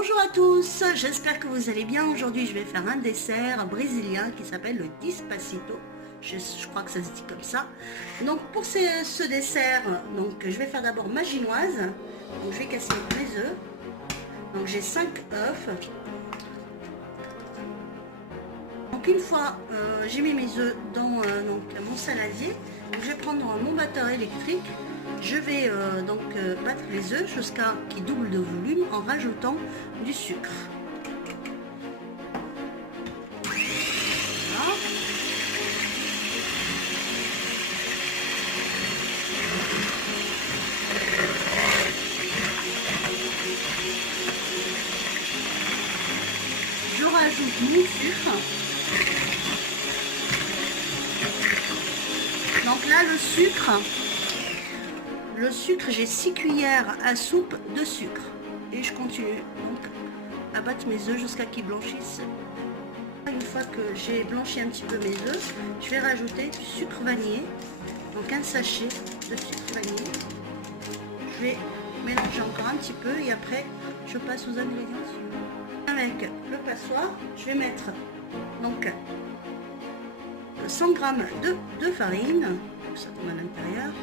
Bonjour à tous, j'espère que vous allez bien. Aujourd'hui, je vais faire un dessert brésilien qui s'appelle le Despacito. Je crois que ça se dit comme ça. Donc pour ce dessert, je vais faire d'abord ma ginoise. Donc je vais casser mes œufs. Donc j'ai 5 œufs. Donc une fois j'ai mis mes œufs dans mon saladier, donc je vais prendre mon batteur électrique. Je vais battre les œufs jusqu'à qu'ils doublent de volume en rajoutant du sucre. Voilà. Je rajoute mon sucre. Donc là le sucre, j'ai 6 cuillères à soupe de sucre. Et je continue donc à battre mes œufs jusqu'à qu'ils blanchissent. Une fois que j'ai blanchi un petit peu mes œufs, je vais rajouter du sucre vanillé. Donc un sachet de sucre vanillé. Je vais mélanger encore un petit peu et après je passe aux ingrédients suivants. Avec le passoire, je vais mettre donc 100 g de farine, donc ça tombe à l'intérieur.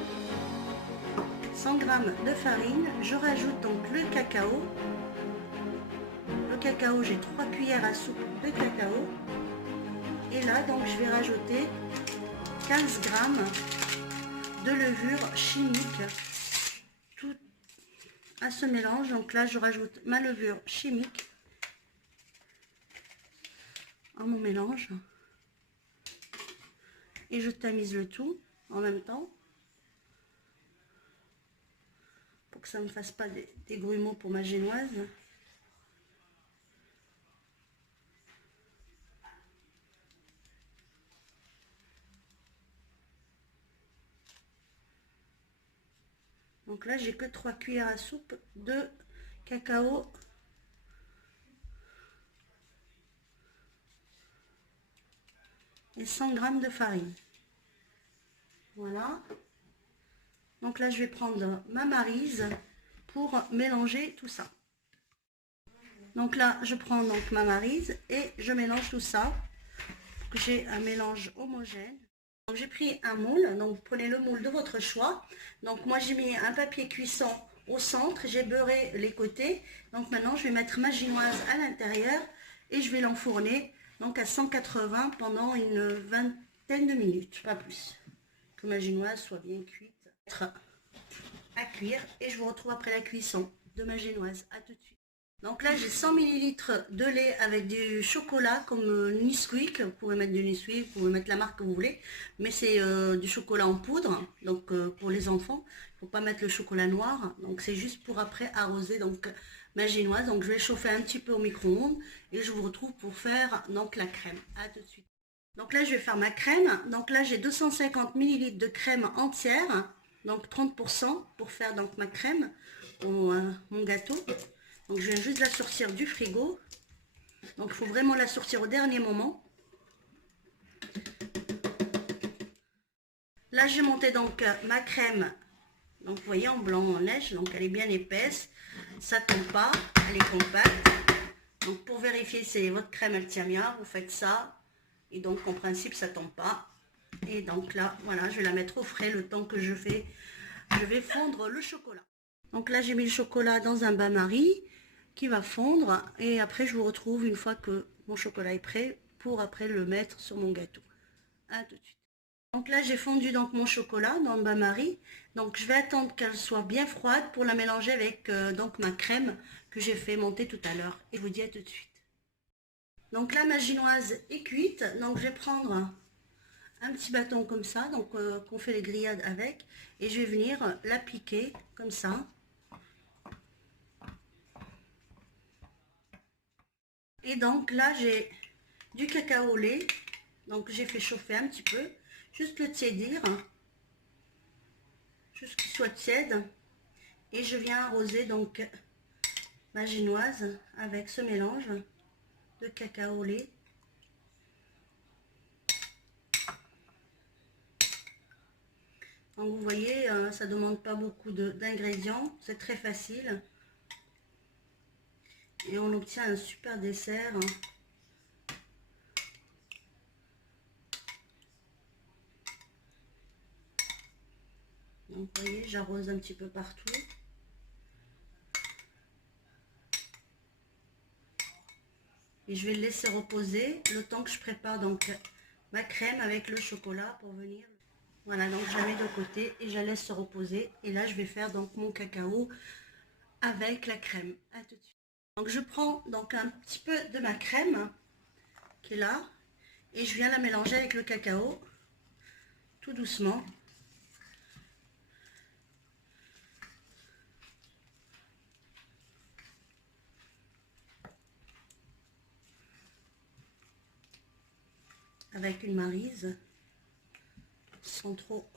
100 g de farine, je rajoute donc le cacao. Le cacao, j'ai 3 cuillères à soupe de cacao. Et là, donc, je vais rajouter 15 g de levure chimique tout à ce mélange. Donc là, je rajoute ma levure chimique à mon mélange. Et je tamise le tout en même temps. Pour que ça ne me fasse pas des grumeaux pour ma génoise. Donc là, j'ai que 3 cuillères à soupe de cacao. Et 100 g de farine. Voilà. Donc là, je vais prendre ma maryse pour mélanger tout ça. Donc là, je prends donc ma maryse et je mélange tout ça pour que j'ai un mélange homogène. Donc j'ai pris un moule, donc vous prenez le moule de votre choix. Donc moi j'ai mis un papier cuisson au centre, j'ai beurré les côtés. Donc maintenant je vais mettre ma ginoise à l'intérieur et je vais l'enfourner donc à 180 pendant une vingtaine de minutes, pas plus. Que ma ginoise soit bien cuite à cuire et je vous retrouve après la cuisson de ma génoise. À tout de suite. Donc là j'ai 100 ml de lait avec du chocolat comme Nesquik. Vous pouvez mettre du Nesquik, vous pouvez mettre la marque que vous voulez, mais c'est du chocolat en poudre, donc pour les enfants. Il ne faut pas mettre le chocolat noir, donc c'est juste pour après arroser donc ma génoise. Donc je vais chauffer un petit peu au micro-ondes et je vous retrouve pour faire donc la crème. À tout de suite. Donc là je vais faire ma crème. Donc là j'ai 250 ml de crème entière, donc 30% pour faire donc ma crème, mon gâteau. Donc je viens juste la sortir du frigo. Donc il faut vraiment la sortir au dernier moment. Là j'ai monté donc ma crème. Donc vous voyez en blanc en neige. Donc elle est bien épaisse. Ça ne tombe pas. Elle est compacte. Donc pour vérifier si votre crème elle tient bien, vous faites ça. Et donc en principe ça ne tombe pas. Et donc là voilà, je vais la mettre au frais le temps que je vais fondre le chocolat. Donc là j'ai mis le chocolat dans un bain-marie qui va fondre et après je vous retrouve une fois que mon chocolat est prêt pour après le mettre sur mon gâteau. À tout de suite. Donc là j'ai fondu donc mon chocolat dans le bain-marie. Donc je vais attendre qu'elle soit bien froide pour la mélanger avec donc ma crème que j'ai fait monter tout à l'heure. Et je vous dis à tout de suite. Donc là ma ginoise est cuite. Donc je vais prendre un petit bâton comme ça, donc qu'on fait les grillades avec, et je vais venir l'appliquer comme ça. Et donc là j'ai du cacao au lait, donc j'ai fait chauffer un petit peu, juste le tiédir, juste qu'il soit tiède, et je viens arroser donc ma génoise avec ce mélange de cacao au lait. Donc vous voyez, ça ne demande pas beaucoup d'ingrédients, c'est très facile. Et on obtient un super dessert. Donc vous voyez, j'arrose un petit peu partout. Et je vais le laisser reposer le temps que je prépare donc ma crème avec le chocolat pour venir. Voilà, donc je la mets de côté et je la laisse se reposer. Et là, je vais faire donc mon cacao avec la crème. À tout de suite. Donc je prends donc un petit peu de ma crème qui est là et je viens la mélanger avec le cacao tout doucement. Avec une maryse sans trop.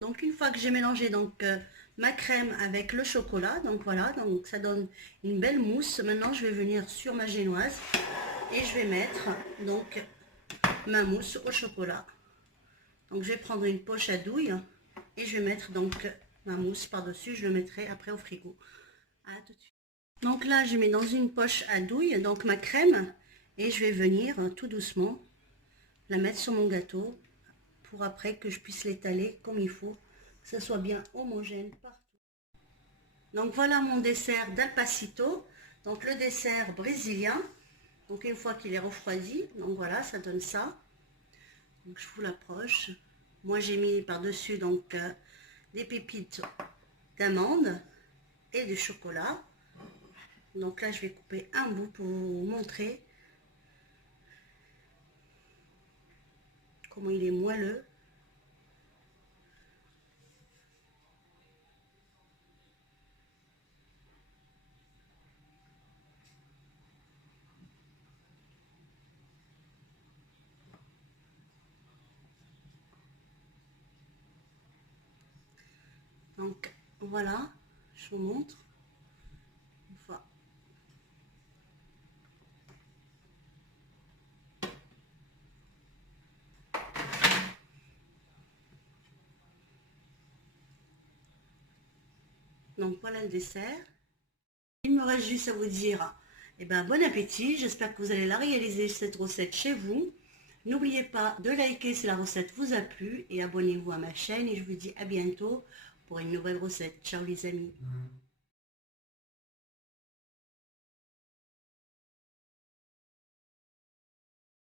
Donc une fois que j'ai mélangé donc ma crème avec le chocolat, donc voilà, donc ça donne une belle mousse. Maintenant je vais venir sur ma génoise et je vais mettre donc ma mousse au chocolat. Donc je vais prendre une poche à douille et je vais mettre donc ma mousse par-dessus, je le mettrai après au frigo. À tout de suite. Donc là je mets dans une poche à douille donc ma crème et je vais venir tout doucement la mettre sur mon gâteau pour après que je puisse l'étaler comme il faut, que ça soit bien homogène partout. Donc voilà mon dessert d'Alpacito, donc le dessert brésilien. Donc une fois qu'il est refroidi, donc voilà, ça donne ça. Donc je vous l'approche. Moi j'ai mis par-dessus donc des pépites d'amande et du chocolat. Donc là je vais couper un bout pour vous montrer comment il est moelleux. Donc voilà, je vous montre une fois. Donc voilà le dessert. Il me reste juste à vous dire eh ben, bon appétit. J'espère que vous allez la réaliser cette recette chez vous. N'oubliez pas de liker si la recette vous a plu et abonnez-vous à ma chaîne et je vous dis à bientôt pour une nouvelle recette. Ciao les amis.